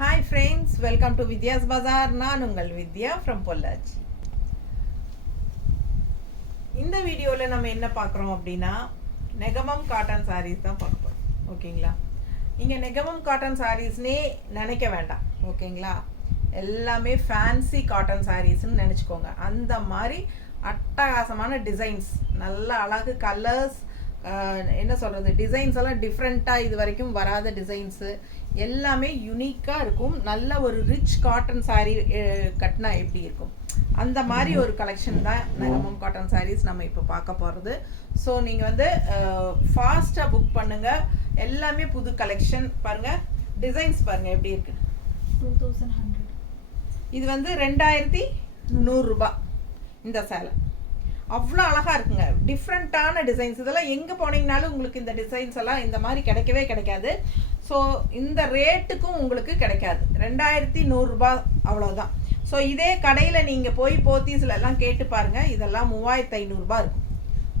Hi friends, welcome to Vidya's Bazaar. நான் உங்கள் வித்யா from Pollachi. இந்த வீடியோவில் நம்ம என்ன பார்க்குறோம் அப்படின்னா நெகமம் காட்டன் சாரீஸ் தான் பார்க்க போகிறோம். ஓகேங்களா? நீங்கள் நெகமம் காட்டன் சாரீஸ்னே நினைக்க வேண்டாம். ஓகேங்களா? எல்லாமே ஃபேன்சி காட்டன் சாரீஸ்ன்னு நினச்சிக்கோங்க. அந்த மாதிரி அட்டகாசமான டிசைன்ஸ், நல்ல அழகு கலர்ஸ், என்ன சொல்கிறது, டிசைன்ஸ் எல்லாம் டிஃப்ரெண்ட்டாக இது வரைக்கும் வராத டிசைன்ஸு எல்லாமே யூனிக்காக இருக்கும். நல்ல ஒரு ரிச் காட்டன் சாரீ கட்டினா எப்படி இருக்கும் அந்த மாதிரி ஒரு கலெக்ஷன் தான் நெகமம் காட்டன் சாரீஸ் நம்ம இப்போ பார்க்க போகிறது. ஸோ நீங்கள் வந்து ஃபாஸ்ட்டாக புக் பண்ணுங்கள். எல்லாமே புது கலெக்ஷன். பாருங்கள், டிசைன்ஸ் பாருங்கள் எப்படி இருக்கு. 2100. இது வந்து 2100 ரூபாய். இந்த சேலை அவ்வளோ அழகாக இருக்குங்க. டிஃப்ரெண்ட்டான டிசைன்ஸ். இதெல்லாம் எங்கே போனீங்கனாலும் உங்களுக்கு இந்த டிசைன்ஸ் எல்லாம் இந்த மாதிரி கிடைக்கவே கிடைக்காது. ஸோ இந்த ரேட்டுக்கும் உங்களுக்கு கிடைக்காது. 2100 ரூபாய் அவ்வளோதான். ஸோ இதே கடையில் நீங்கள் போய் போத்தீஸ்லாம் கேட்டு பாருங்கள், இதெல்லாம் 3500 ரூபாய் இருக்கும்.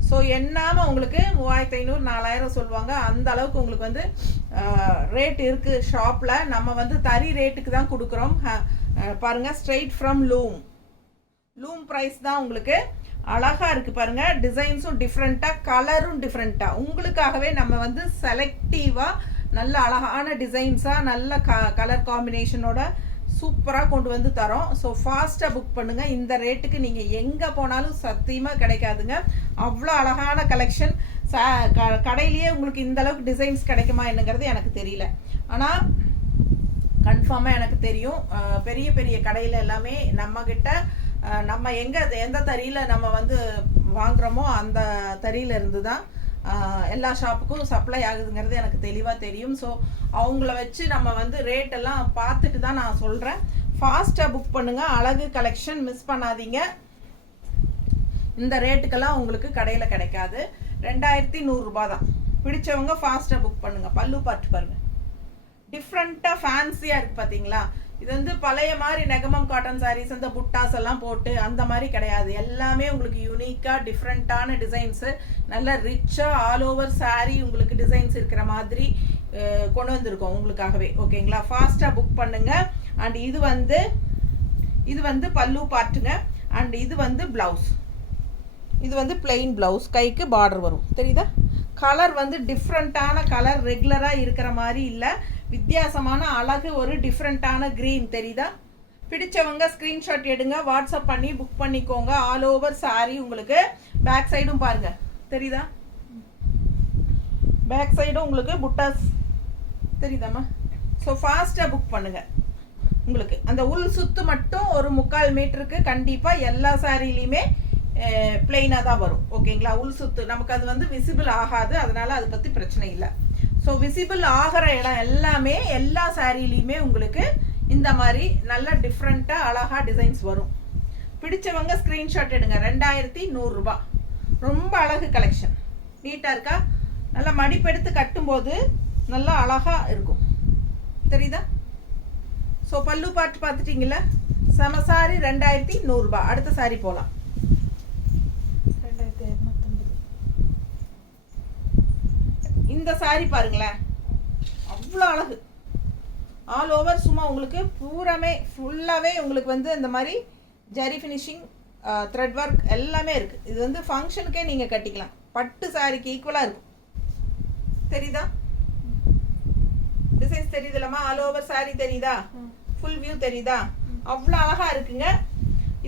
ஸோ என்னாமல் உங்களுக்கு 3500 4000 சொல்லுவாங்க. அந்த அளவுக்கு உங்களுக்கு வந்து ரேட் இருக்குது ஷாப்பில். நம்ம வந்து தறி ரேட்டுக்கு தான் கொடுக்குறோம். பாருங்கள், ஸ்ட்ரெயிட் ஃப்ரம் லூம் ப்ரைஸ் தான். உங்களுக்கு அழகாக இருக்குது பாருங்கள். டிசைன்ஸும் டிஃப்ரெண்ட்டாக, கலரும் டிஃப்ரெண்ட்டாக. உங்களுக்காகவே நம்ம வந்து செலக்டிவாக நல்ல அழகான டிசைன்ஸாக நல்ல கலர் காம்பினேஷனோட சூப்பராக கொண்டு வந்து தரோம். ஸோ ஃபாஸ்ட்டாக புக் பண்ணுங்கள். இந்த ரேட்டுக்கு நீங்கள் எங்கே போனாலும் சத்தியமாக கிடைக்காதுங்க. அவ்வளோ அழகான கலெக்ஷன். கடையிலேயே உங்களுக்கு இந்த அளவுக்கு டிசைன்ஸ் கிடைக்குமா என்னங்கிறது எனக்கு தெரியல. ஆனால் கன்ஃபார்மாக எனக்கு தெரியும். பெரிய பெரிய கடையில் எல்லாமே நம்மக்கிட்ட நம்ம எந்த தறியில் நம்ம வந்து வாங்குகிறோமோ அந்த தறியில் இருந்து தான் எல்லா ஷாப்புக்கும் சப்ளை ஆகுதுங்கிறது எனக்கு தெளிவாக தெரியும். ஸோ அவங்கள வச்சு நம்ம வந்து ரேட்டெல்லாம் பார்த்துட்டு தான் நான் சொல்கிறேன். ஃபாஸ்ட்டாக புக் பண்ணுங்கள். அழகு கலெக்ஷன் மிஸ் பண்ணாதீங்க. இந்த ரேட்டுக்கெல்லாம் உங்களுக்கு கடையில் கிடைக்காது. 2100 ரூபாய் தான். பிடிச்சவங்க ஃபாஸ்ட்டாக புக் பண்ணுங்கள். பல்லு பார்த்து பாருங்கள், டிஃப்ரெண்ட்டாக ஃபேன்சியாக இருக்குது பார்த்தீங்களா? இது வந்து பழைய மாதிரி நெகமம் காட்டன் சாரீஸ் அந்த புட்டாஸ் எல்லாம் போட்டு அந்த மாதிரி கிடையாது. எல்லாமே உங்களுக்கு யூனிக்காக டிஃப்ரெண்ட்டான டிசைன்ஸு, நல்ல ரிச்சாக ஆல் ஓவர் சாரீ உங்களுக்கு டிசைன்ஸ் இருக்கிற மாதிரி கொண்டு வந்திருக்கோம் உங்களுக்காகவே. ஓகேங்களா? ஃபாஸ்ட்டாக புக் பண்ணுங்கள். அண்ட் இது வந்து பல்லு பார்ட்டுங்க. அண்ட் இது வந்து ப்ளவுஸ். இது வந்து பிளெயின் ப்ளவுஸ், கைக்கு பார்டர் வரும். தெரியுதா? கலர் வந்து டிஃப்ரெண்ட்டான கலர், ரெகுலராக இருக்கிற மாதிரி இல்லை, வித்தியாசமான அழகு, ஒரு டிஃப்ரெண்ட்டான க்ரீன். தெரியுதா? பிடிச்சவங்க ஸ்க்ரீன்ஷாட் எடுங்க, வாட்ஸ்அப் பண்ணி புக் பண்ணிக்கோங்க. ஆல் ஓவர் சாரீ உங்களுக்கு. பேக் சைடும் பாருங்க, தெரியுதா? பேக் சைடும் உங்களுக்கு புட்டாஸ் தெரியுதாம்மா? ஸோ ஃபாஸ்ட்டாக புக் பண்ணுங்க. உங்களுக்கு அந்த உள் சுத்து மட்டும் ஒரு 3/4 மீட்டருக்கு கண்டிப்பாக எல்லா சாரிலையுமே பிளெயினாக தான் வரும். ஓகேங்களா? உள் சுத்து நமக்கு அது வந்து விசிபிள் ஆகாது, அதனால அதை பற்றி பிரச்சனை இல்லை. ஸோ விசிபிள் ஆகிற இடம் எல்லாமே எல்லா சாரீலையுமே உங்களுக்கு இந்த மாதிரி நல்ல டிஃப்ரெண்ட்டாக அழகாக டிசைன்ஸ் வரும். பிடிச்சவங்க ஸ்க்ரீன்ஷாட் எடுங்க. 2100 ரூபாய். ரொம்ப அழகு கலெக்ஷன். நீட்டாக இருக்கா? நல்லா மடிப்பெடுத்து கட்டும்போது நல்லா அழகாக இருக்கும். தெரியுதா? ஸோ பல்லு பாட்டு பார்த்துட்டிங்களா? செம சாரி 2100 ரூபாய். அடுத்த சாரி போகலாம். 2250. இந்த சாரி பாருங்களேன், அவ்வளோ அழகு. ஆல் ஓவர் சும்மா உங்களுக்கு பூராமே ஃபுல்லாகவே உங்களுக்கு வந்து இந்த மாதிரி ஜரி ஃபினிஷிங், த்ரெட் ஒர்க் எல்லாமே இருக்குது. இது வந்து ஃபங்க்ஷனுக்கே நீங்கள் கட்டிக்கலாம். பட்டு சாரிக்கு ஈக்குவலாக இருக்கும். தெரியுதா? டிசைன்ஸ் தெரியுதுல்லம்மா? ஆல் ஓவர் சாரி தெரியுதா? ஃபுல் வியூ தெரியுதா? அவ்வளோ அழகாக இருக்குங்க.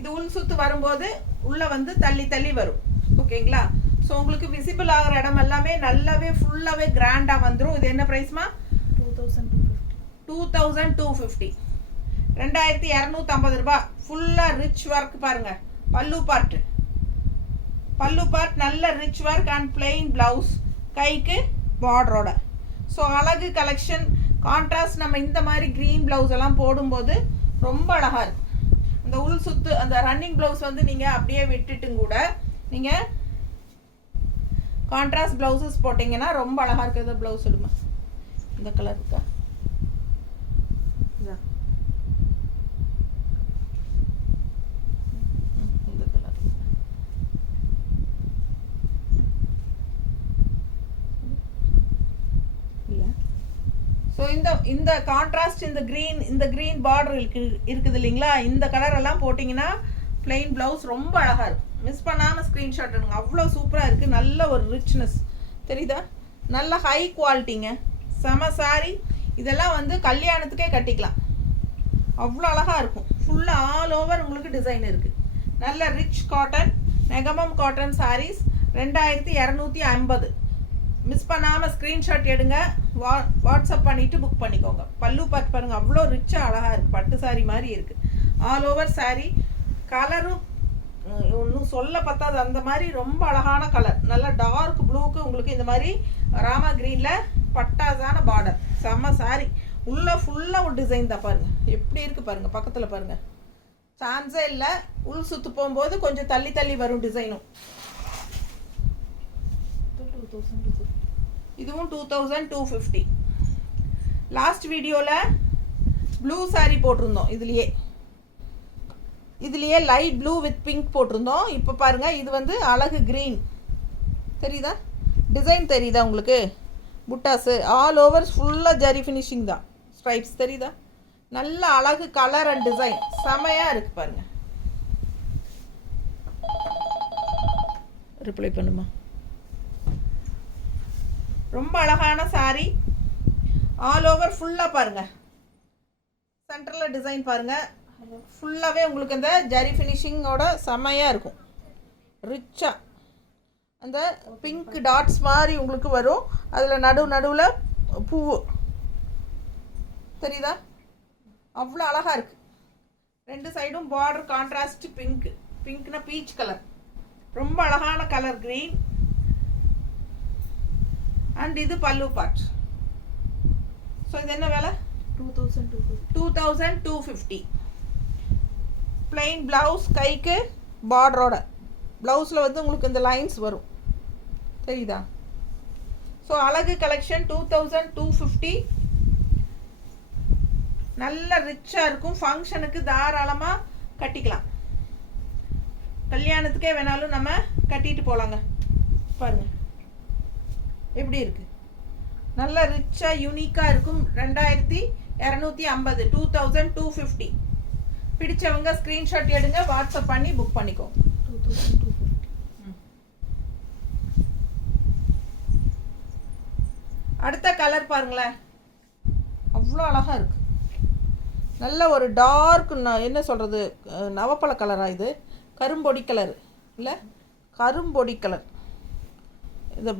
இது உள் சுத்து வரும்போது உள்ளே வந்து தள்ளி தள்ளி வரும். ஓகேங்களா? ஸோ உங்களுக்கு விசிபிள் ஆகிற இடம் எல்லாமே நல்லாவே ஃபுல்லாகவே கிராண்டாக வந்துடும். இது என்ன ப்ரைஸ்மா? 2250. 2250 ரூபாய். ஃபுல்லாக ரிச் ஒர்க் பாருங்கள். பல்லு பார்ட் நல்ல rich work and plain blouse, கைக்கு பார்டரோட. ஸோ அழகு கலெக்ஷன். கான்ட்ராஸ்ட் நம்ம இந்த மாதிரி க்ரீன் ப்ளவுஸ் எல்லாம் போடும்போது ரொம்ப அழகாக இருக்கும். அந்த உள் சுத்து அந்த ரன்னிங் ப்ளவுஸ் வந்து நீங்கள் அப்படியே விட்டுட்டும் கூட நீங்கள் கான்ட்ராஸ்ட் ப்ளவுஸஸ் போட்டிங்கன்னா ரொம்ப அழகாக இருக்குது. ப்ளவுஸ் எடுமா, இந்த கலர் இருக்கா? இந்த கலர் இல்லை. ஸோ இந்த கான்ட்ராஸ்ட் இந்த க்ரீன் பார்டர் இருக்குது இல்லைங்களா, இந்த கலர் எல்லாம் போட்டிங்கன்னா பிளெயின் ப்ளவுஸ் ரொம்ப அழகாக இருக்கும். மிஸ் பண்ணாமல் ஸ்க்ரீன்ஷாட் எடுங்க. அவ்வளோ சூப்பராக இருக்குது. நல்ல ஒரு ரிச்னஸ் தெரியுதா, நல்ல ஹை குவாலிட்டிங்க, செம சாரி. இதெல்லாம் வந்து கல்யாணத்துக்கே கட்டிக்கலாம், அவ்வளோ அழகாக இருக்கும். ஃபுல்லாக ஆல் ஓவர் உங்களுக்கு டிசைன் இருக்குது. நல்ல rich cotton Negamam cotton sarees 2250. Miss பண்ணாமல் ஸ்க்ரீன்ஷாட் எடுங்க, வாட்ஸ்அப் பண்ணிவிட்டு புக் பண்ணிக்கோங்க. பல்லு பார்த்து பாருங்கள், அவ்வளோ ரிச்சாக அழகாக இருக்குது. பட்டு சாரி மாதிரி இருக்குது. All over sari. கலரும் ஒன்றும் சொல்ல பத்தாது, அந்த மாதிரி ரொம்ப அழகான கலர். நல்ல டார்க் ப்ளூக்கு உங்களுக்கு இந்த மாதிரி ராமா க்ரீனில் பட்டாசான பார்டர். செம்ம சாரி. உள்ளே ஃபுல்லாக ஒரு டிசைன் தான் பாருங்கள், எப்படி இருக்குது பாருங்கள். பக்கத்தில் பாருங்கள், சான்ஸே இல்லை. உள் சுற்று போகும்போது கொஞ்சம் தள்ளி தள்ளி வரும் டிசைனும். இதுவும் 2250. லாஸ்ட் வீடியோவில் ப்ளூ சாரி போட்டிருந்தோம். இதுலேயே லைட் ப்ளூ வித் பிங்க் போட்டிருந்தோம். இப்போ பாருங்கள், இது வந்து அழகு க்ரீன். தெரியுதா டிசைன்? தெரியுதா உங்களுக்கு? புட்டாஸு ஆல் ஓவர் ஃபுல்லாக ஜரி ஃபினிஷிங் தான். ஸ்ட்ரைப்ஸ் தெரியுதா? நல்ல அழகு கலர் அண்ட் டிசைன் செமையாக இருக்குது பாருங்கள். ரிப்ளை பண்ணுமா? ரொம்ப அழகான சாரி. ஆல் ஓவர் ஃபுல்லாக பாருங்கள். சென்டரில் டிசைன் பாருங்கள். ஃபுல்லாகவே உங்களுக்கு அந்த ஜரி ஃபினிஷிங்கோட செமையாக இருக்கும். ரிச்சாக அந்த பிங்க் டாட்ஸ் மாதிரி உங்களுக்கு வரும். அதில் நடுவில் பூவு தெரியுதா? அவ்வளோ அழகாக இருக்குது. ரெண்டு சைடும் பார்டர் கான்ட்ராஸ்ட் பிங்க்னா பீச் கலர். ரொம்ப அழகான கலர் க்ரீன். அண்ட் இது பல்லு பார்ட். ஸோ இது என்ன வேலை? 2250. பிளெயின் ப்ளவுஸ், கைக்கு பார்டரோட. ப்ளவுஸில் வந்து உங்களுக்கு இந்த லைன்ஸ் வரும், தெரியுதா? ஸோ அழகு கலெக்ஷன் 2250. நல்ல ரிச்சாக இருக்கும். ஃபங்க்ஷனுக்கு தாராளமாக கட்டிக்கலாம். கல்யாணத்துக்கே வேணாலும் நம்ம கட்டிட்டு போகலாங்க. பாருங்கள் எப்படி இருக்குது. நல்ல ரிச்சாக யூனிக்காக இருக்கும். 2250. 2250. பிடிச்சவங்க ஸ்க்ரீன்ஷாட் எடுங்க, வாட்ஸ்அப் பண்ணி புக் பண்ணிக்கோங்க. 2250. அடுத்த கலர் பாருங்களேன், அவ்வளோ அழகாக இருக்குது. நல்ல ஒரு டார்க், என்ன சொல்கிறது, நவப்பழ கலராக இது. கரும்பொடி கலர் இல்லை, கரும்பொடி கலர். இந்த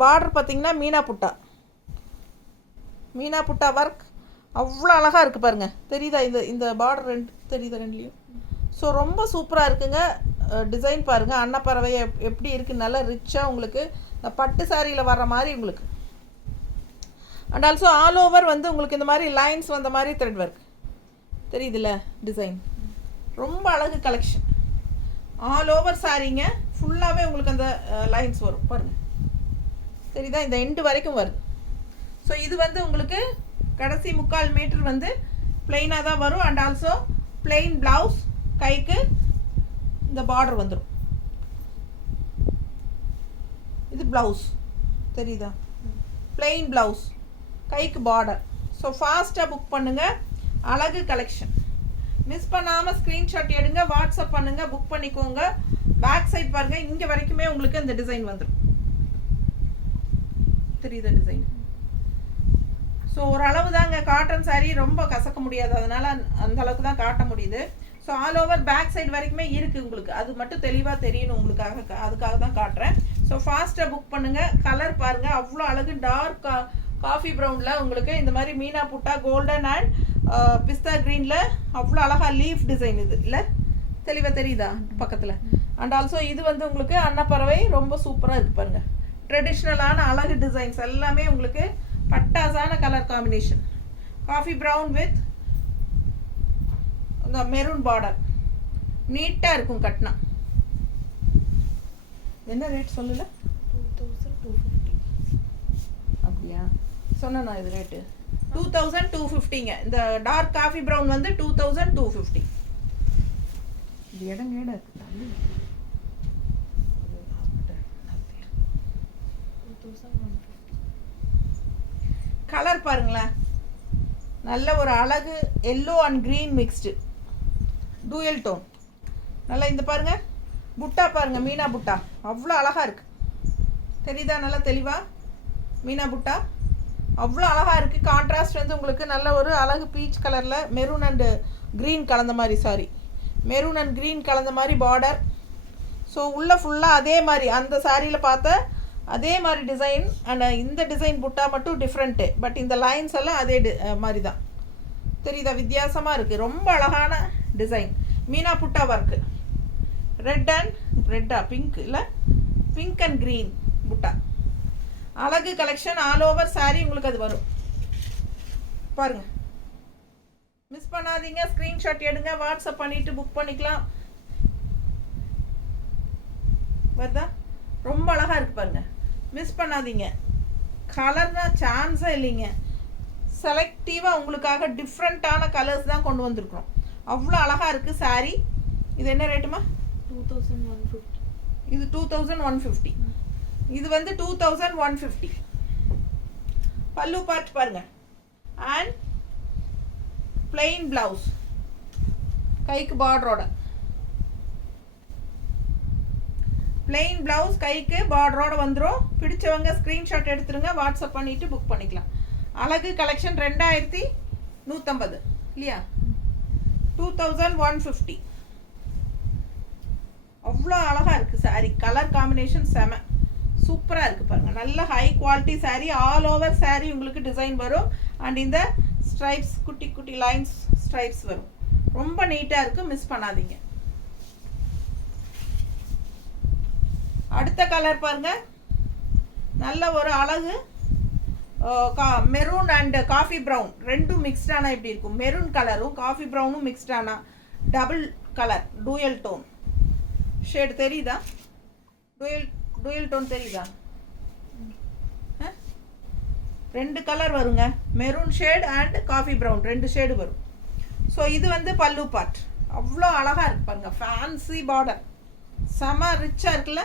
பார்டர் பார்த்திங்கன்னா மீனா புட்டா ஒர்க் அவ்வளோ அழகாக இருக்குது பாருங்கள். தெரியுதா? இந்த பார்டர் தெரியுதா ரெண்டுலேயும்? ஸோ ரொம்ப சூப்பராக இருக்குங்க. டிசைன் பாருங்கள், அன்னப்பறவை எப்படி இருக்குது. நல்லா ரிச்சாக உங்களுக்கு பட்டு சாரியில் வர்ற மாதிரி உங்களுக்கு. அண்ட் ஆல்சோ ஆல் ஓவர் வந்து உங்களுக்கு இந்த மாதிரி லைன்ஸ் வந்த மாதிரி த்ரெட் ஒர்க் தெரியுதுல்ல டிசைன். ரொம்ப அழகு கலெக்ஷன். ஆல் ஓவர் சாரீங்க ஃபுல்லாகவே உங்களுக்கு அந்த லைன்ஸ் வரும் பாருங்கள். தெரியுதா? இந்த எண்டு வரைக்கும் வருது. ஸோ இது வந்து உங்களுக்கு கடைசி 3/4 மீட்டர் வந்து பிளெயினாக தான் வரும். அண்ட் ஆல்சோ பிளெயின் ப்ளவுஸ், கைக்கு இந்த பார்டர் வந்துடும். இது ப்ளவுஸ் தெரியுதா? பிளெயின் ப்ளவுஸ், கைக்கு பார்டர். ஸோ ஃபாஸ்ட்டாக புக் பண்ணுங்கள். அழகு கலெக்ஷன். மிஸ் பண்ணாமல் ஸ்க்ரீன்ஷாட் எடுங்க, வாட்ஸ்அப் பண்ணுங்கள், புக் பண்ணிக்கோங்க. பேக் சைட் பாருங்கள், இங்கே வரைக்குமே உங்களுக்கு இந்த டிசைன் வந்துடும். தெரியுதா டிசைன்? ஸோ ஓரளவு தாங்க. காட்டன் சாரீ ரொம்ப கசக்க முடியாது, அதனால் அந்த அளவுக்கு தான் காட்ட முடியுது. So all over back side வரைக்குமே இருக்குது உங்களுக்கு. அது மட்டும் தெளிவாக தெரியணும் உங்களுக்காக, அதுக்காக தான் காட்டுறேன். ஸோ ஃபாஸ்ட்டாக புக் பண்ணுங்கள். கலர் பாருங்கள், அவ்வளோ அழகு. டார்க் காஃபி ப்ரௌனில் உங்களுக்கு இந்த மாதிரி மீனா புட்டா, கோல்டன் அண்ட் பிஸ்தா க்ரீனில் அவ்வளோ அழகாக லீஃப் டிசைன். இது இல்லை தெளிவாக தெரியுதா பக்கத்தில்? அண்ட் ஆல்சோ இது வந்து உங்களுக்கு அன்னப்பறவை ரொம்ப சூப்பராக இருக்குது பாருங்கள். ட்ரெடிஷ்னலான அழகு டிசைன்ஸ் எல்லாமே உங்களுக்கு பட்டாசான colour combination. Coffee brown with அந்த மெரூன் பார்டர். நீட்டாக இருக்கும் கட்டினா. என்ன ரேட் சொல்லல? 2250. அப்படியா சொன்னேன் இது ரேட்டு. 2250ங்க. இந்த டார்க் காஃபி ப்ரௌன் வந்து 2250. இது இடங்கேட இருக்கு. கலர் பாருங்களேன், நல்ல ஒரு அழகு yellow and green mixed dual tone. நல்லா இந்த பாருங்கள் புட்டா பாருங்கள், மீனா புட்டா அவ்வளோ அழகாக இருக்குது. தெரியுதா நல்லா தெளிவாக? மீனா புட்டா அவ்வளோ அழகாக இருக்குது. கான்ட்ராஸ்ட் வந்து உங்களுக்கு நல்ல ஒரு அழகு பீச் கலரில் மெரூன் அண்டு க்ரீன் கலந்த மாதிரி, மெரூன் அண்ட் க்ரீன் கலந்த மாதிரி பார்டர். ஸோ உள்ளே ஃபுல்லாக அதே மாதிரி அந்த சாரியில் பார்த்த அதே மாதிரி டிசைன். அண்ட் இந்த டிசைன் புட்டா மட்டும் டிஃப்ரெண்ட்டு, பட் இந்த லைன்ஸ் எல்லாம் அதே மாதிரி தான். தெரியுதா? வித்தியாசமாக இருக்குது. ரொம்ப அழகான டிசைன். மீனா புட்டா ஒர்க்கு. பிங்க் இல்லை, பிங்க் அண்ட் க்ரீன் புட்டா. அழகு கலெக்ஷன் ஆல் ஓவர் சாரி உங்களுக்கு அது வரும். பாருங்கள், மிஸ் பண்ணாதீங்க. ஸ்க்ரீன்ஷாட் எடுங்க, வாட்ஸ்அப் பண்ணிவிட்டு புக் பண்ணிக்கலாம். வருதா? ரொம்ப அழகாக இருக்குது பாருங்கள், மிஸ் பண்ணாதீங்க. கலர்னா சான்ஸே இல்லைங்க. செலக்டிவாக உங்களுக்காக டிஃப்ரெண்ட்டான கலர்ஸ் தான் கொண்டு வந்திருக்கிறோம். அவ்வளோ அழகாக இருக்குது சாரீ. இது என்ன ரேட்டுமா? 2150. இது 2150. இது வந்து 2150. பல்லு பார்ட் பாருங்க. அண்ட் பிளெயின் பிளவுஸ், கைக்கு பார்டரோட. பிளெயின் பிளவுஸ் கைக்கு பார்டரோட வந்துடும். பிடிச்சவங்க ஸ்க்ரீன்ஷாட் எடுத்துருங்க, வாட்ஸ்அப் பண்ணிவிட்டு புக் பண்ணிக்கலாம். அழகு கலெக்ஷன் 2150 இல்லையா? 2150. அவ்வளோ அழகாக இருக்குது சாரீ. கலர் காம்பினேஷன் செம சூப்பராக இருக்குது பாருங்கள். நல்ல high quality sari. All over sari உங்களுக்கு டிசைன் வரும். அண்ட் இந்த ஸ்ட்ரைப்ஸ், குட்டி குட்டி லைன்ஸ் ஸ்ட்ரைப்ஸ் வரும். ரொம்ப நீட்டாக இருக்குது, மிஸ் பண்ணாதீங்க. அடுத்த கலர் பாருங்க, நல்ல ஒரு அழகு மெரூன் அண்ட் காஃபி ப்ரௌன் ரெண்டும் மிக்ஸ்டானா எப்படி இருக்கும்? மெரூன் கலரும் காஃபி ப்ரௌனும் மிக்ஸ்டானா double colour dual tone shade. தெரியுதா? டூயல் டோன் தெரியுதா? ரெண்டு கலர் வருங்க, maroon shade and coffee brown ரெண்டு ஷேடு வரும். ஸோ இது வந்து பல்லு பார்ட். அவ்வளோ அழகாக இருக்கு பாருங்க. ஃபேன்சி பார்டர், செம ரிச்சாக இருக்குல்ல?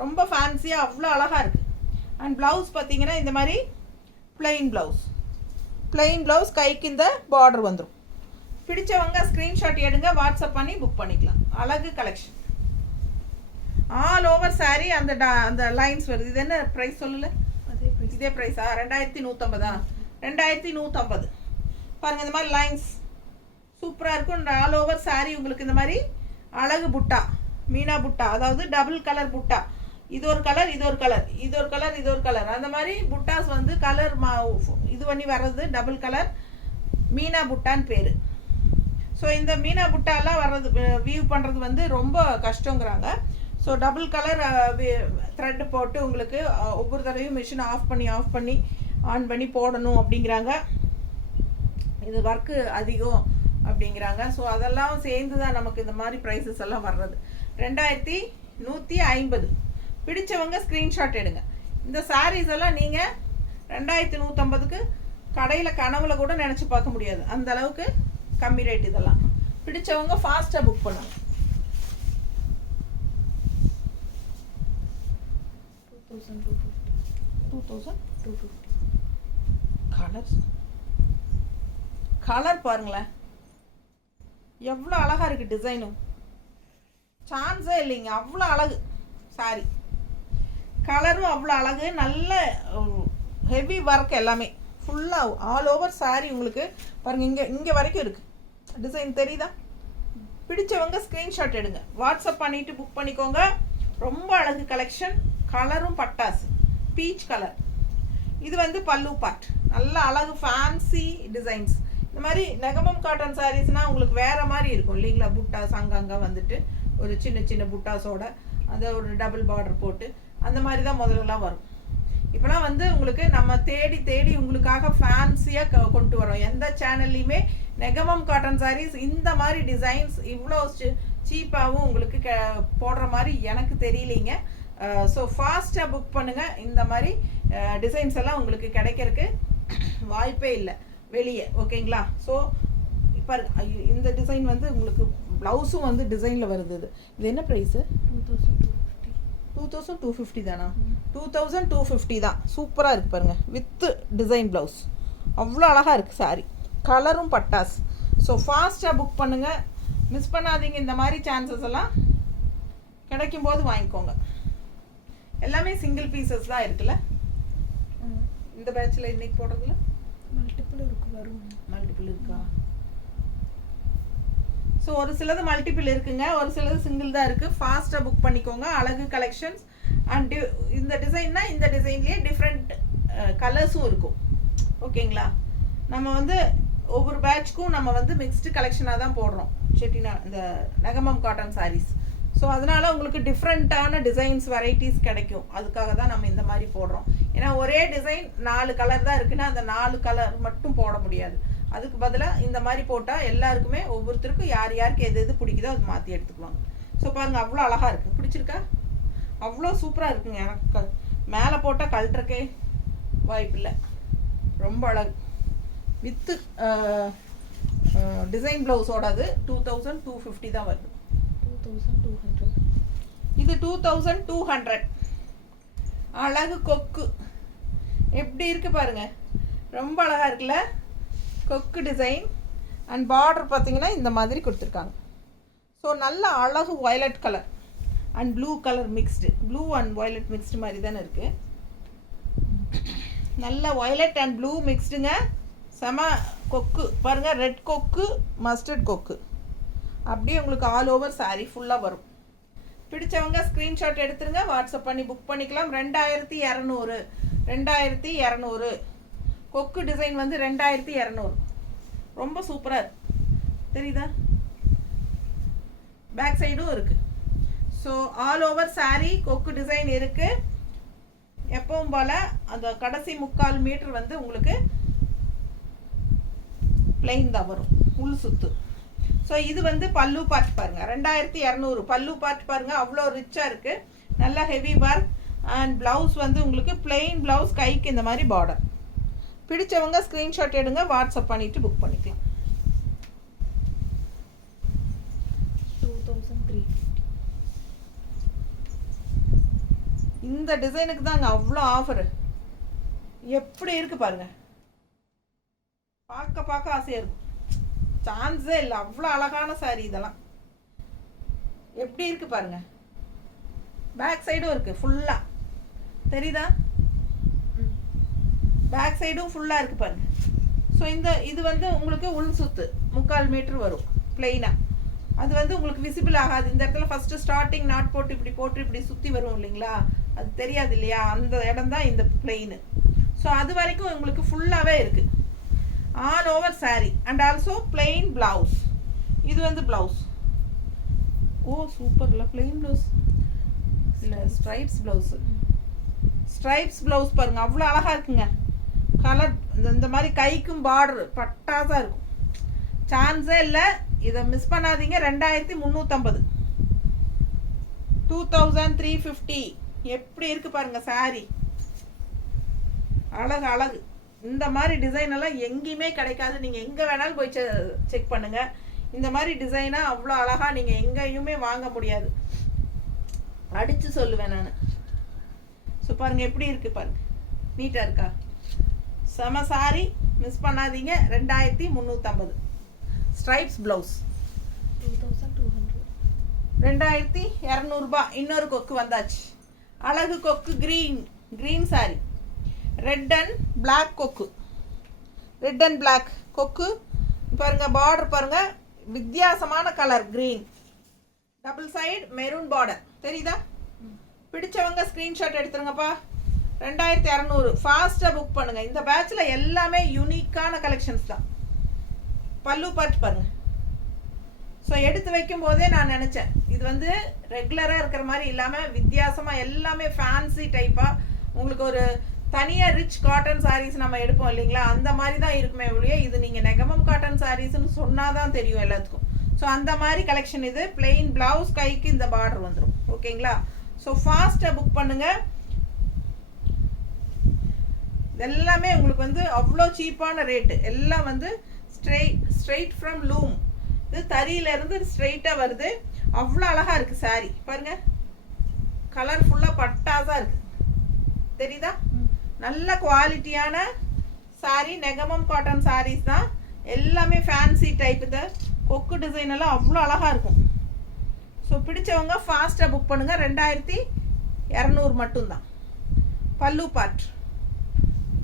ரொம்ப ஃபேன்சியாக அவ்வளோ அழகாக இருக்குது. அண்ட் ப்ளவுஸ் பார்த்தீங்கன்னா இந்த மாதிரி பிளெயின் ப்ளவுஸ் கைக்கு இந்த பார்டர் வந்துடும். பிடிச்சவங்க ஸ்க்ரீன்ஷாட் எடுங்க, வாட்ஸ்அப் பண்ணி புக் பண்ணிக்கலாம். அழகு கலெக்ஷன் ஆல் ஓவர் சாரீ. அந்த லைன்ஸ் வருது. இது என்ன ப்ரைஸ் சொல்லல? இதே ப்ரைஸா? 2150. 2150 பாருங்கள். இந்த மாதிரி லைன்ஸ் சூப்பராக இருக்கும். ஆல் ஓவர் சாரீ உங்களுக்கு இந்த மாதிரி அழகு புட்டா, மீனா புட்டா, அதாவது டபுள் கலர் புட்டா. இது ஒரு கலர், இது ஒரு கலர், இது ஒரு கலர், இது ஒரு கலர். அந்த மாதிரி புட்டாஸ் வந்து கலர் இது பண்ணி வர்றது டபுள் கலர் மீனா புட்டான்னு பேர். ஸோ இந்த மீனா புட்டாலாம் வர்றது வியூ பண்ணுறது வந்து ரொம்ப கஷ்டங்கிறாங்க. ஸோ டபுள் கலர் த்ரெட் போட்டு உங்களுக்கு ஒவ்வொரு தடவையும் மிஷின் ஆஃப் பண்ணி ஆன் பண்ணி போடணும் அப்படிங்கிறாங்க. இது ஒர்க்கு அதிகம் அப்படிங்கிறாங்க. ஸோ அதெல்லாம் சேர்ந்து தான் நமக்கு இந்த மாதிரி ப்ரைஸஸ் எல்லாம் வர்றது. 2150. பிடிச்சவங்க ஸ்க்ரீன்ஷாட் எடுங்க. இந்த சாரீஸ் எல்லாம் நீங்கள் 2150க்கு கடையில் கனவுல கூட நினச்சி பார்க்க முடியாது. அந்த அளவுக்கு கம்மி ரேட் இதெல்லாம். பிடிச்சவங்க ஃபாஸ்ட்டாக புக் பண்ணுங்க. 2250. கலர் பாருங்களேன், எவ்வளோ அழகாக இருக்குது. டிசைனும் சான்ஸே இல்லைங்க, அவ்வளோ அழகு சாரி. கலரும் அவ்வளோ அழகு. நல்ல ஹெவி ஒர்க் எல்லாமே ஃபுல்லாக ஆல் ஓவர் சாரி உங்களுக்கு பாருங்கள். இங்கே வரைக்கும் இருக்குது டிசைன். தெரியுதா? பிடிச்சவங்க ஸ்க்ரீன்ஷாட் எடுங்க, வாட்ஸ்அப் பண்ணிவிட்டு புக் பண்ணிக்கோங்க. ரொம்ப அழகு கலெக்ஷன். கலரும் பட்டாசு பீச் கலர். இது வந்து பல்லு பார்ட். நல்ல அழகு ஃபேன்சி டிசைன்ஸ். இந்த மாதிரி நெகமம் காட்டன் சாரீஸ்னால் உங்களுக்கு வேறு மாதிரி இருக்கும் இல்லைங்களா? புட்டாஸ் அங்கங்கே வந்துட்டு ஒரு சின்ன சின்ன புட்டாஸோட அதை ஒரு டபுள் பார்டர் போட்டு அந்த மாதிரி தான் முதல்லலாம் வரும். இப்போலாம் வந்து உங்களுக்கு நம்ம தேடி உங்களுக்காக ஃபேன்சியாக கொண்டு வரோம். எந்த சேனல்லையுமே நெகமம் காட்டன் சாரீஸ் இந்த மாதிரி டிசைன்ஸ் இவ்வளோ சீப்பாகவும் உங்களுக்கு போடுற மாதிரி எனக்கு தெரியலைங்க. ஸோ ஃபாஸ்ட்டாக புக் பண்ணுங்கள். இந்த மாதிரி டிசைன்ஸ் எல்லாம் உங்களுக்கு கிடைக்கிறதுக்கு வாய்ப்பே இல்லை வெளியே. ஓகேங்களா? ஸோ இப்போ இந்த டிசைன் வந்து உங்களுக்கு ப்ளவுஸும் வந்து டிசைனில் வருது. இது என்ன ப்ரைஸு? 2250 தானா? 2250 தான். சூப்பராக இருக்குது பாருங்கள். வித்து டிசைன் ப்ளவுஸ் அவ்வளோ அழகாக இருக்குது சாரி. கலரும் பட்டாஸ். ஸோ ஃபாஸ்ட்டாக புக் பண்ணுங்கள், மிஸ் பண்ணாதீங்க. இந்த மாதிரி சான்சஸ் எல்லாம் கிடைக்கும் போது வாங்கிக்கோங்க. எல்லாமே சிங்கிள் பீசஸ் தான் இருக்குல்ல இந்த பேட்சில் இன்னைக்கு போடுறதுல. மல்டிபிள் இருக்கு, வரும் மல்டிபிள் இருக்கா? ஸோ ஒரு சிலது மல்டிபிள் இருக்குங்க, ஒரு சிலது சிங்கிள் தான் இருக்குது. ஃபாஸ்ட்டாக புக் பண்ணிக்கோங்க. அழகு கலெக்ஷன்ஸ் அண்ட் இந்த டிசைன்னா இந்த டிசைன்லேயே டிஃப்ரெண்ட் கலர்ஸும் இருக்கும். ஓகேங்களா? நம்ம வந்து ஒவ்வொரு பேட்ச்க்கும் நம்ம வந்து மிக்ஸ்டு கலெக்ஷனாக தான் போடுறோம் செட்டினா இந்த நெகமம் காட்டன் சாரீஸ். ஸோ அதனால் உங்களுக்கு டிஃப்ரெண்ட்டான டிசைன்ஸ் வெரைட்டிஸ் கிடைக்கும். அதுக்காக தான் நம்ம இந்த மாதிரி போடுறோம். ஏன்னா ஒரே டிசைன் 4 கலர் தான் இருக்குன்னா அந்த 4 கலர் மட்டும் போட முடியாது. அதுக்கு பதிலாக இந்த மாதிரி போட்டால் எல்லாருக்குமே ஒவ்வொருத்தருக்கும் யார் யாருக்கு எது எது பிடிக்குதோ அது மாற்றி எடுத்துக்குவாங்க. ஸோ பாருங்கள், அவ்வளோ அழகாக இருக்குது. பிடிச்சிருக்கா? அவ்வளோ சூப்பராக இருக்குங்க. எனக்கு மேலே போட்டால் கழட்டுறக்கே வாய்ப்பில்லை. ரொம்ப அழகு. வித்து டிசைன் ப்ளவுஸோட அது 2250 தான் வருது. 2200. இது 2200. அழகு கொக்கு எப்படி இருக்கு பாருங்க, ரொம்ப அழகா இருக்குல்ல? கொக்கு டிசைன் அண்ட் பார்டர் பார்த்தீங்கன்னா இந்த மாதிரி கொடுத்துருக்காங்க. ஸோ நல்ல அழகு violet colour and blue colour mixed, blue and violet mixed மாதிரி தானே இருக்கு. நல்ல வயலட் அண்ட் ப்ளூ மிக்ஸ்டுங்க. செம கொக்கு பாருங்க, ரெட் கொக்கு, மஸ்டர்ட் கொக்கு. அப்படியே உங்களுக்கு ஆல் ஓவர் சாரீ ஃபுல்லாக வரும். பிடிச்சவங்க ஸ்க்ரீன்ஷாட் எடுத்துருங்க, வாட்ஸ்அப் பண்ணி புக் பண்ணிக்கலாம். 2200 2200. கொக்கு டிசைன் வந்து 2200. ரொம்ப சூப்பராக இருக்கு, தெரியுதா? பேக் சைடும் இருக்கு. ஸோ ஆல் ஓவர் சாரீ கொக்கு டிசைன் இருக்கு. எப்பவும் போல அந்த கடைசி 3/4 மீட்டர் வந்து உங்களுக்கு பிளெயின் தான் வரும், உள் சுத்து. ஸோ இது வந்து பல்லு பார்ட் பாருங்க, 2200 பல்லு பார்ட் பாருங்க, அவ்வளோ ரிச்சாக இருக்கு. நல்லா ஹெவி ஒர்க் அண்ட் பிளவுஸ் வந்து உங்களுக்கு பிளெயின் பிளவுஸ், கைக்கு இந்த மாதிரி பார்டர். பிடிச்சவங்க ஸ்க்ரீன்ஷாட் எடுங்க, வாட்ஸ்அப் பண்ணிட்டு புக் பண்ணிக்கலாம். 2350. இந்த டிசைனுக்கு தாங்க அவ்வளோ ஆஃபரு. எப்படி இருக்கு பாருங்க, பார்க்க பார்க்க ஆசையாக இருக்கும். சான்ஸே இல்லை, அவ்வளோ அழகான சாரீ இதெல்லாம். எப்படி இருக்கு பாருங்க. பேக் சைடும் இருக்கு ஃபுல்லாக, தெரியுதா? பேக் சைடும் ஃபுல்லாக இருக்கு பாருங்க. ஸோ இது வந்து உங்களுக்கு உள் சுத்து 3/4 மீட்டர் வரும் பிளெயினாக. அது வந்து உங்களுக்கு விசிபிள் ஆகாது. இந்த இடத்துல ஃபஸ்ட்டு ஸ்டார்டிங் நாட் போட்டு இப்படி சுற்றி வரும் இல்லைங்களா, அது தெரியாது இல்லையா? அந்த இடம் தான் இந்த பிளெயின். ஸோ அது வரைக்கும் உங்களுக்கு ஃபுல்லாகவே இருக்குது. All over sari and also plain blouse. இது வந்து பிளவுஸ். ஓ சூப்பர்ல, பிளெயின் பிளவுஸ் இல்லை, ஸ்ட்ரைப்ஸ் பிளவுஸு. ஸ்ட்ரைப்ஸ் பிளவுஸ் பாருங்க, அவ்வளோ அழகாக இருக்குங்க. கலர் இந்த மாதிரி கைக்கும் பார்டர் பட்டாசாக இருக்கும். சான்ஸே இல்லை, இதை மிஸ் பண்ணாதீங்க. 2350. 2350. எப்படி இருக்கு பாருங்க சாரீ, அழகு அழகு. இந்த மாதிரி டிசைன் எல்லாம் எங்கேயுமே கிடைக்காது. நீங்கள் எங்கே வேணாலும் போய் செக் பண்ணுங்க. இந்த மாதிரி டிசைனாக அவ்வளோ அழகாக நீங்கள் எங்கேயுமே வாங்க முடியாது, அடித்து சொல்லுவேன் நான். ஸோ பாருங்கள் எப்படி இருக்குது பாருங்கள், நீட்டாக இருக்கா? செம சாரி, மிஸ் பண்ணாதீங்க. 2350. Stripes blouse 2200. 2200 ரூபாய். இன்னொரு கொக்கு வந்தாச்சு, அழகு கொக்கு. Green saree, red and black கொக்கு. ரெட் அண்ட் பிளாக் கொக்கு பாருங்க, பார்டர் பாருங்க, வித்தியாசமான colour green, double side maroon border, தெரியுதா? பிடிச்சவங்க ஸ்க்ரீன்ஷாட் எடுத்துருங்கப்பா. 2200. ஃபாஸ்ட்டாக புக் பண்ணுங்க. இந்த பேட்சில் எல்லாமே யூனிக்கான கலெக்ஷன்ஸ் தான். பல்லு பார்த்து பாருங்க. ஸோ எடுத்து வைக்கும் போதே நான் நினச்சேன் இது வந்து ரெகுலராக இருக்கிற மாதிரி இல்லாமல் வித்தியாசமாக எல்லாமே ஃபேன்சி டைப்பாக உங்களுக்கு ஒரு தனியாக ரிச் காட்டன் சாரீஸ் நம்ம எடுப்போம் இல்லைங்களா, அந்த மாதிரி தான் இருக்குமே ஒழிய இது நீங்கள் நெகமம் காட்டன் சாரீஸ்ன்னு சொன்னால் தான் தெரியும் எல்லாத்துக்கும். ஸோ அந்த மாதிரி கலெக்ஷன் இது. பிளெயின் பிளவுஸ், கைக்கு இந்த பார்டர் வந்துடும். ஓகேங்களா? ஸோ ஃபாஸ்ட்டாக புக் பண்ணுங்கள். எல்லாமே உங்களுக்கு வந்து அவ்வளோ சீப்பான ரேட்டு. எல்லாம் வந்து ஸ்ட்ரெயிட் ஃப்ரம் லூம். இது தறியிலேருந்து ஸ்ட்ரெயிட்டாக வருது. அவ்வளோ அழகாக இருக்குது சாரீ பாருங்க, கலர்ஃபுல்லாக பட்டாசாக இருக்குது, தெரியுதா? நல்ல குவாலிட்டியான சாரீ, நெகமம் காட்டன் சாரீஸ் தான். எல்லாமே ஃபேன்சி டைப். இந்த கொக்கு டிசைன் எல்லாம் அவ்வளோ அழகாக இருக்கும். ஸோ பிடிச்சவங்க ஃபாஸ்ட்டாக புக் பண்ணுங்கள். 2200 மட்டும்தான். பல்லு பார்ட்,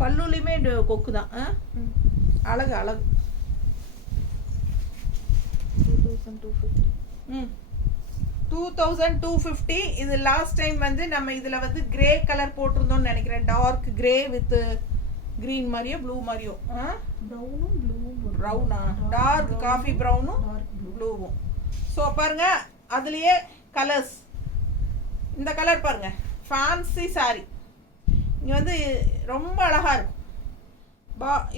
பல்லுலையுமே கொக்கு தான். அழகு அழகு. 2250. இது லாஸ்ட் டைம் வந்து நம்ம இதில் வந்து கிரே கலர் போட்டிருந்தோம்னு நினைக்கிறேன். டார்க் கிரே வித் க்ரீன் மாதிரியோ ப்ளூ மாதிரியோ. ப்ரௌனா, டார்க் காஃபி ப்ரௌனும் ப்ளூவும். ஸோ பாருங்க, அதுலேயே கலர்ஸ். இந்த கலர் பாருங்க, ஃபேன்சி சாரி. இங்கே வந்து ரொம்ப அழகாக இருக்கும்.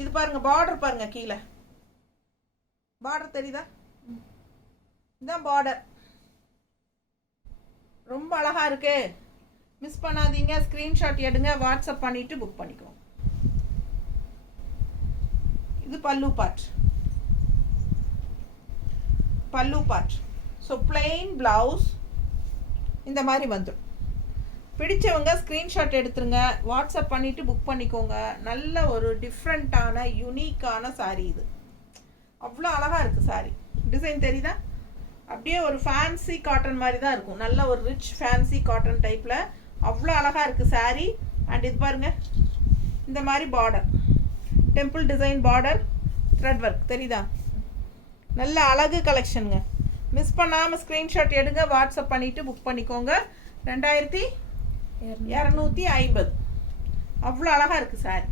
இது பாருங்க, பார்டர் பாருங்க, கீழே பார்டர் தெரியுதா? இதுதான் பார்டர். ரொம்ப அழகா இருக்கு. மிஸ் பண்ணாதீங்க. ஸ்க்ரீன்ஷாட் எடுங்க, வாட்ஸ்அப் பண்ணிட்டு புக் பண்ணிக்கோங்க. இது பல்லு பார்ட். பல்லு பார்ட். ஸோ பிளெயின் பிளவுஸ் இந்த மாதிரி வந்துடும். பிடிச்சவங்க ஸ்க்ரீன்ஷாட் எடுத்துருங்க, வாட்ஸ்அப் பண்ணிவிட்டு புக் பண்ணிக்கோங்க. நல்ல ஒரு டிஃப்ரெண்ட்டான யூனிக்கான சாரீ இது. அவ்வளோ அழகாக இருக்குது சாரீ. டிசைன் தெரியுதா? அப்படியே ஒரு ஃபேன்சி காட்டன் மாதிரி தான் இருக்கும். நல்ல ஒரு ரிச் ஃபேன்சி காட்டன் டைப்பில் அவ்வளோ அழகாக இருக்குது சாரீ. அண்ட் இது பாருங்கள், இந்த மாதிரி border, temple design border, thread work தெரியுதா? நல்ல அழகு கலெக்ஷனுங்க. மிஸ் பண்ணாமல் ஸ்க்ரீன்ஷாட் எடுங்க, வாட்ஸ்அப் பண்ணிவிட்டு புக் பண்ணிக்கோங்க. 2250. அவ்வளோ அழகாக இருக்குது சாரி.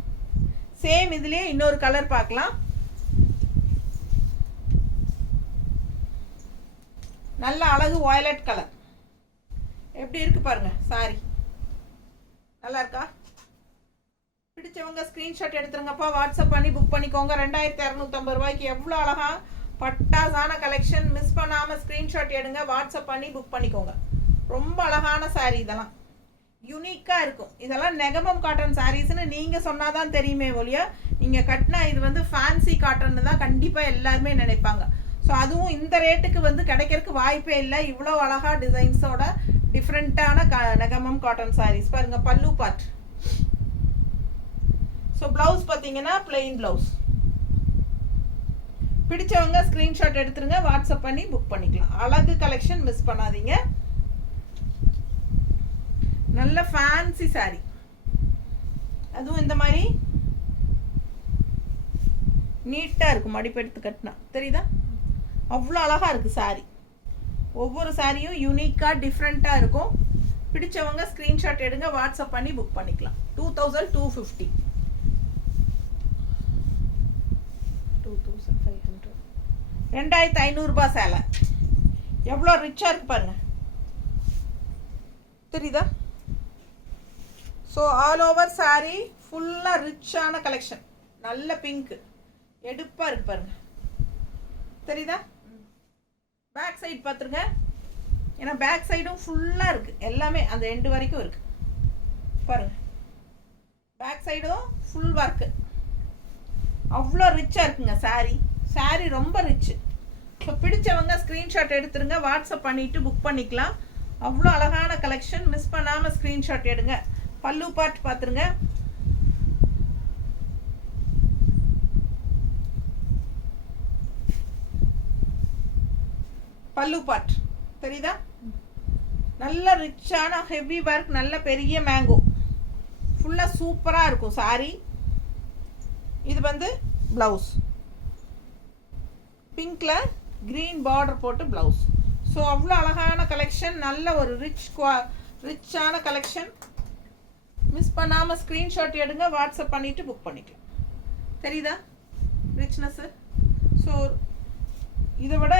சேம் இதுலேயே இன்னொரு கலர் பார்க்கலாம். நல்ல அழகு வயலட் கலர். எப்படி இருக்கு பாருங்க சாரி. நல்லா இருக்கா? பிடிச்சவங்க ஸ்க்ரீன்ஷாட் எடுத்துருங்கப்பா, வாட்ஸ்அப் பண்ணி புக் பண்ணிக்கோங்க. 2250 ரூபாய்க்கு எவ்வளோ அழகா பட்டாசான கலெக்ஷன். மிஸ் பண்ணாமல் ஸ்க்ரீன்ஷாட் எடுங்க, வாட்ஸ்அப் பண்ணி புக் பண்ணிக்கோங்க. ரொம்ப அழகான சாரீ. இதெல்லாம் யூனிக்காக இருக்கும். இதெல்லாம் நெகமம் காட்டன் சாரீஸ்ன்னு நீங்கள் சொன்னாதான் தெரியுமே ஒழிய, நீங்கள் கட்டினா இது வந்து ஃபேன்சி காட்டன்னு தான் கண்டிப்பாக எல்லாருமே நினைப்பாங்க. ஸோ அதுவும் இந்த ரேட்டுக்கு வந்து கிடைக்கிறதுக்கு வாய்ப்பே இல்லை. இவ்வளோ அழகா டிசைன்ஸோட டிஃப்ரெண்ட்டான நெகமம் காட்டன் சாரீஸ் பாருங்க. பல்லு பார்ட். ஸோ பிளவுஸ் பார்த்தீங்கன்னா பிளெயின் பிளவுஸ். பிடிச்சவங்க ஸ்க்ரீன்ஷாட் எடுத்துருங்க, வாட்ஸ்அப் பண்ணி புக் பண்ணிக்கலாம். அழகு கலெக்ஷன், மிஸ் பண்ணாதீங்க. நல்ல ஃபேன்சி சாரி. அதுவும் இந்த மாதிரி நீட்டாக இருக்கும். மடிப்பெடுத்து கட்டினா தெரியுதா? அவ்வளோ அழகாக இருக்குது சாரி. ஒவ்வொரு சாரியும் யூனிக்காக டிஃப்ரெண்ட்டாக இருக்கும். பிடிச்சவங்க ஸ்க்ரீன்ஷாட் எடுங்க, வாட்ஸ்அப் பண்ணி புக் பண்ணிக்கலாம். 2250. 2500. 2500 ரூபாய் சேலை. எவ்வளோ ரிச்சாக இருக்கு பாருங்க. தெரியுதா? ஸோ ஆல் ஓவர் சாரி ஃபுல்லாக ரிச்சான கலெக்ஷன். நல்ல பிங்க் எடுப்பாக இருக்கு பாருங்க. தெரியுதா? பேக் சைடு பார்த்துருங்க. ஏன்னா பேக் சைடும் ஃபுல்லாக இருக்குது. எல்லாமே அந்த எண்டு வரைக்கும் இருக்குது பாருங்க. பேக் சைடும் ஃபுல் ஒர்க்கு. அவ்வளோ ரிச்சாக இருக்குங்க சாரி. சாரி ரொம்ப ரிச்சு. இப்போ பிடிச்சவங்க ஸ்க்ரீன்ஷாட் எடுத்துருங்க, வாட்ஸ்அப் பண்ணிவிட்டு புக் பண்ணிக்கலாம். அவ்வளோ அழகான கலெக்ஷன். மிஸ் பண்ணாமல் ஸ்க்ரீன்ஷாட் எடுங்க. பல்லு பார்ட் பார்த்துருங்க. பல்லு பார்ட் தெரியுதா? நல்ல ரிச்சான ஹெவி ஒர்க், நல்ல பெரிய மேங்கோ, ஃபுல்லாக சூப்பராக இருக்கும் சாரி. இது வந்து ப்ளவுஸ் பிங்க்கில் க்ரீன் பார்டர் போட்டு ப்ளவுஸ். ஸோ அவ்வளோ அழகான கலெக்ஷன். நல்ல ஒரு ரிச்சான கலெக்ஷன். மிஸ் பண்ணாமல் ஸ்க்ரீன்ஷாட் எடுங்க, வாட்ஸ்அப் பண்ணிவிட்டு புக் பண்ணிக்கலாம். தெரியுதா ரிச்னஸ்ஸு? ஸோ இதை விட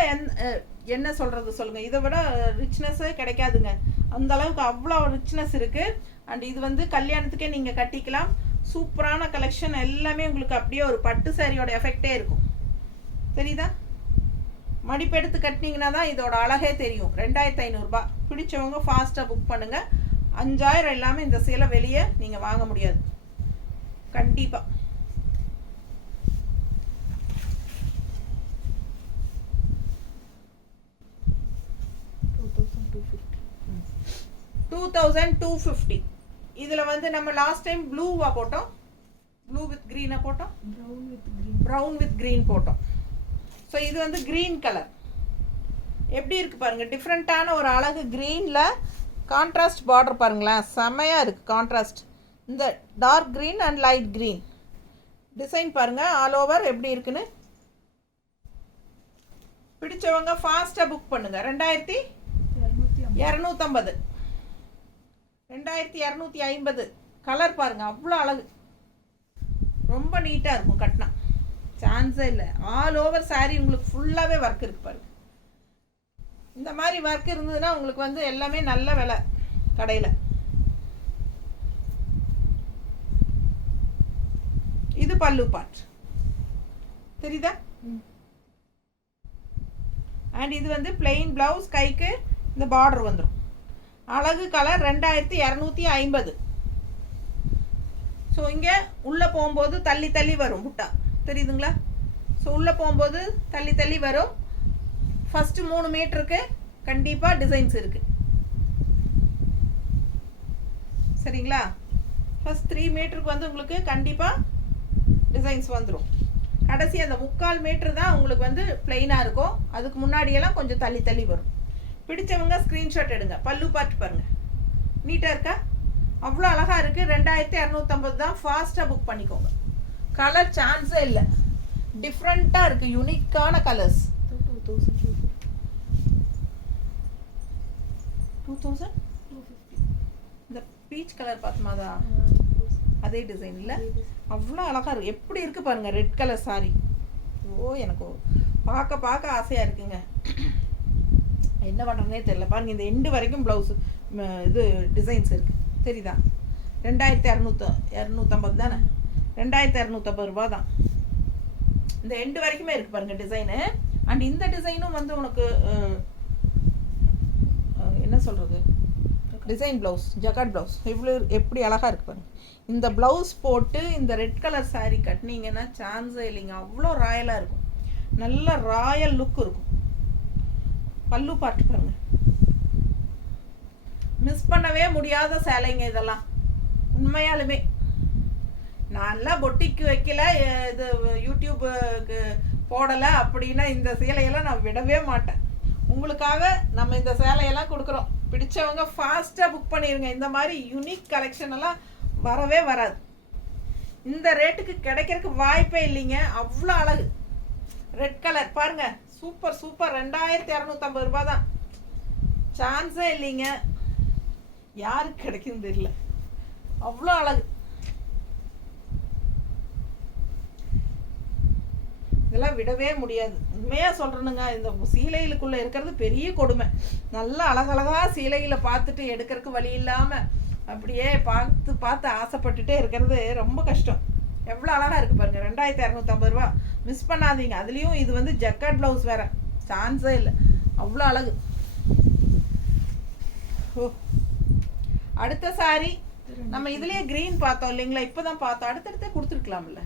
என்ன சொல்கிறது சொல்லுங்கள், இதை விட ரிச்னஸ்ஸே கிடைக்காதுங்க. அந்த அளவுக்கு அவ்வளோ ரிச்னஸ் இருக்குது. அண்ட் இது வந்து கல்யாணத்துக்கே நீங்கள் கட்டிக்கலாம். சூப்பரான கலெக்ஷன். எல்லாமே உங்களுக்கு அப்படியே ஒரு பட்டு சாரியோட எஃபெக்டே இருக்கும். தெரியுதா? மடிப்பெடுத்து கட்டினீங்கன்னா தான் இதோட அழகே தெரியும். 2500 ரூபாய். பிடிச்சவங்க ஃபாஸ்ட்டாக புக் பண்ணுங்கள். 5000 இல்லாமல் இந்த சேலை வெளியே நீங்கள் வாங்க முடியாது கண்டிப்பாக. $2250. இதில் வந்து நம்ம லாஸ்ட் டைம் ப்ளூவாக போட்டோம். ப்ளூ வித் க்ரீனை போட்டோம், brown with green. Brown with green போட்டோம். ஸோ இது வந்து க்ரீன் கலர் எப்படி இருக்குது பாருங்கள், டிஃப்ரெண்ட்டான ஒரு அழகு க்ரீனில் கான்ட்ராஸ்ட் பார்டர் பாருங்களேன், செமையாக இருக்குது கான்ட்ராஸ்ட். இந்த dark green and light green design பாருங்கள் ஆல் ஓவர் எப்படி இருக்குன்னு. பிடிச்சவங்க ஃபாஸ்ட்டாக புக் பண்ணுங்கள். 2250 2250 கலர் பாருங்கள், அவ்வளோ அழகு, ரொம்ப நீட்டாக இருக்கும் கட்டினா, சான்ஸே இல்லை. ஆல் ஓவர் சாரீ உங்களுக்கு ஃபுல்லாகவே ஒர்க் இருக்கு பாருங்க. இந்த மாதிரி ஒர்க் இருந்ததுன்னா உங்களுக்கு வந்து எல்லாமே நல்ல விலை கடையில். இது பல்லு பார்ட் தெரியுதா? அண்ட் இது வந்து பிளெயின் பிளவுஸ், கைக்கு இந்த பார்டர் வந்துடும். அழகு கலர் 2250. ஸோ இங்கே உள்ளே போகும்போது தள்ளி தள்ளி வரும் புட்டா, தெரியுதுங்களா? ஸோ உள்ளே போகும்போது தள்ளி தள்ளி வரும். ஃபஸ்ட்டு 3 மீட்டருக்கு கண்டிப்பாக டிசைன்ஸ் இருக்குது, சரிங்களா? ஃபஸ்ட் 3 மீட்டருக்கு வந்து உங்களுக்கு கண்டிப்பாக டிசைன்ஸ் வந்துடும். கடைசி அந்த 3/4 மீட்டர் தான் உங்களுக்கு வந்து பிளெயினாக இருக்கும், அதுக்கு முன்னாடியெல்லாம் கொஞ்சம் தள்ளி தள்ளி வரும். பிடிச்சவங்க ஸ்க்ரீன்ஷாட் எடுங்க. பல்லு பார்த்து பாருங்கள், நீட்டாக இருக்கா? அவ்வளோ அழகாக இருக்குது. 2250 தான். ஃபாஸ்ட்டாக புக் பண்ணிக்கோங்க. கலர் சான்ஸே இல்லை, டிஃப்ரெண்ட்டாக இருக்குது, யூனிக்கான கலர்ஸ். 2250. இந்த பீச் கலர் பார்த்தோமாதா, அதே டிசைன் இல்லை, அவ்வளோ அழகாக இருக்குது. எப்படி இருக்குது பாருங்கள், ரெட் கலர் சாரி. ஓ, எனக்கு பார்க்க பார்க்க ஆசையாக இருக்குங்க. என்ன பண்ணுறதுனே தெரியல பாருங்கள். இந்த எண்டு வரைக்கும் ப்ளவுஸு இது டிசைன்ஸ் இருக்குது, தெரியுதா? 2250 தானே, 2250 ரூபா தான். இந்த எண்டு வரைக்குமே இருக்குது பாருங்கள் டிசைனு. அண்ட் இந்த டிசைனும் வந்து உனக்கு என்ன சொல்கிறது, டிசைன் ப்ளவுஸ், ஜக்கார்ட் ப்ளவுஸ் இவ்வளோ எப்படி அழகாக இருக்குது பாருங்கள். இந்த ப்ளவுஸ் போட்டு இந்த ரெட் கலர் சாரீ கட்டினீங்கன்னா சான்ஸே இல்லைங்க, அவ்வளோ ராயலாக இருக்கும், நல்ல ராயல் லுக் இருக்கும். பல்லு பார்த்து பாருங்க, மிஸ் பண்ணவே முடியாத சேலைங்க இதெல்லாம். உண்மையாலுமே நான்லாம் பொட்டிக்கு வைக்கல, இது யூடியூபுக்கு போடலை அப்படின்னா இந்த சேலையெல்லாம் நான் விடவே மாட்டேன். உங்களுக்காக நம்ம இந்த சேலையெல்லாம் கொடுக்குறோம். பிடிச்சவங்க ஃபாஸ்ட்டாக புக் பண்ணிடுங்க. இந்த மாதிரி யூனிக் கலெக்ஷன் எல்லாம் வரவே வராது, இந்த ரேட்டுக்கு கிடைக்கிறதுக்கு வாய்ப்பே இல்லைங்க. அவ்வளோ அழகு ரெட் கலர் பாருங்க, சூப்பர் சூப்பர். 2250 ரூபா தான், சான்ஸே இல்லைங்க. யாருக்கு கிடைக்கும் தெரியல, அவ்வளோ அழகு. இதெல்லாம் விடவே முடியாது, உண்மையாக சொல்கிறேனுங்க. இந்த சீலைகளுக்குள்ளே இருக்கிறது பெரிய கொடுமை. நல்லா அழகழகாக சீலைகளை பார்த்துட்டு எடுக்கிறதுக்கு வழி இல்லாமல் அப்படியே பார்த்து பார்த்து ஆசைப்பட்டுட்டே இருக்கிறது ரொம்ப கஷ்டம். எவ்வளோ அழகாக இருக்குது பாருங்கள், 2250 ரூபா. மிஸ் பண்ணாதீங்க. அதுலேயும் இது வந்து ஜக்கார்ட் ப்ளவுஸ் வேறு, சான்ஸே இல்லை, அவ்வளோ அழகு. ஓ, அடுத்த சாரி நம்ம இதுலேயே க்ரீன் பார்த்தோம் இல்லைங்களா, இப்போ தான் பார்த்தோம். அடுத்தடுத்தே கொடுத்துருக்கலாம்ல.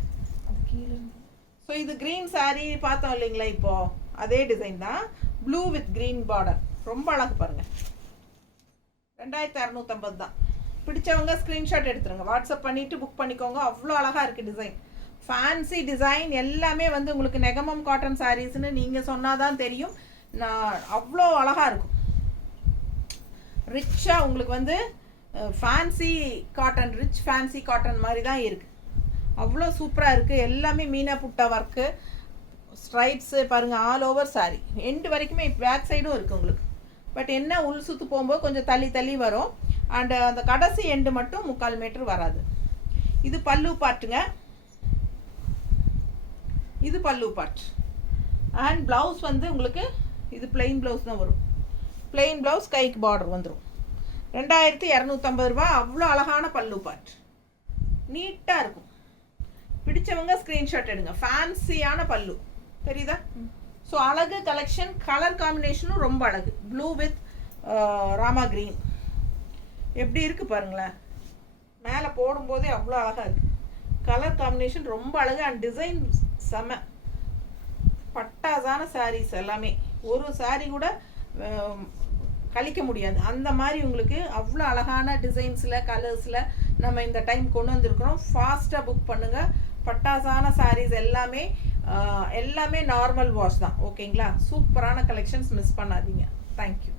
ஸோ இது க்ரீன் சாரி பார்த்தோம் இல்லைங்களா, இப்போது அதே டிசைன் தான், ப்ளூ வித் க்ரீன் பார்டர். ரொம்ப அழகு பாருங்கள். 2250 தான். பிடிச்சவங்க ஸ்க்ரீன்ஷாட் எடுத்துருங்க, வாட்ஸ்அப் பண்ணிவிட்டு புக் பண்ணிக்கோங்க. அவ்வளோ அழகாக இருக்குது டிசைன், ஃபேன்சி டிசைன். எல்லாமே வந்து உங்களுக்கு நெகமம் காட்டன் சாரீஸ்ன்னு நீங்கள் சொன்னால் தான் தெரியும். நான் அவ்வளோ அழகாக இருக்கும், ரிச்சாக உங்களுக்கு வந்து fancy cotton, rich fancy cotton மாதிரி தான் இருக்குது. அவ்வளோ சூப்பராக இருக்குது. எல்லாமே மீனா புட்டா ஒர்க்கு, ஸ்ட்ரைப்ஸு பாருங்கள், ஆல் ஓவர் சாரி. எண்டு வரைக்குமே பேக் சைடும் இருக்குது உங்களுக்கு. பட் என்ன, உள் சுற்று போகும்போது கொஞ்சம் தள்ளி தள்ளி வரும். அண்டு அந்த கடைசி எண்டு மட்டும் 3/4 மீட்டர் வராது. இது பல்லு பார்ட்டுங்க, இது பல்லு பார்ட். அண்ட் ப்ளவுஸ் வந்து உங்களுக்கு இது பிளெயின் ப்ளவுஸ் தான் வரும். பிளெயின் ப்ளவுஸ், கைக்கு பார்டர் வந்துடும். 2250 ரூபா. அவ்வளோ அழகான பல்லு பார்ட், நீட்டாக இருக்கும். பிடிச்சவங்க ஸ்க்ரீன்ஷாட் எடுங்க. ஃபேன்சியான பல்லு தெரியுதா? ஸோ அழகு கலெக்ஷன். கலர் காம்பினேஷனும் ரொம்ப அழகு. ப்ளூ வித் ராமா க்ரீன் எப்படி இருக்குது பாருங்களேன். மேலே போடும்போதே அவ்வளோ அழகாக இருக்குது. கலர் காம்பினேஷன் ரொம்ப அழகு. அண்ட் டிசைன் செம பட்டாசான சாரீஸ் எல்லாமே. ஒரு சாரீ கூட கழிக்க முடியாது அந்த மாதிரி உங்களுக்கு அவ்வளோ அழகான டிசைன்ஸில், கலர்ஸில் நம்ம இந்த டைம் கொண்டு வந்திருக்கிறோம். ஃபாஸ்ட்டாக புக் பண்ணுங்கள். பட்டாசான சாரீஸ் எல்லாமே நார்மல் வாஷ் தான். ஓகேங்களா? சூப்பரான கலெக்ஷன்ஸ், மிஸ் பண்ணாதீங்க. தேங்க்யூ.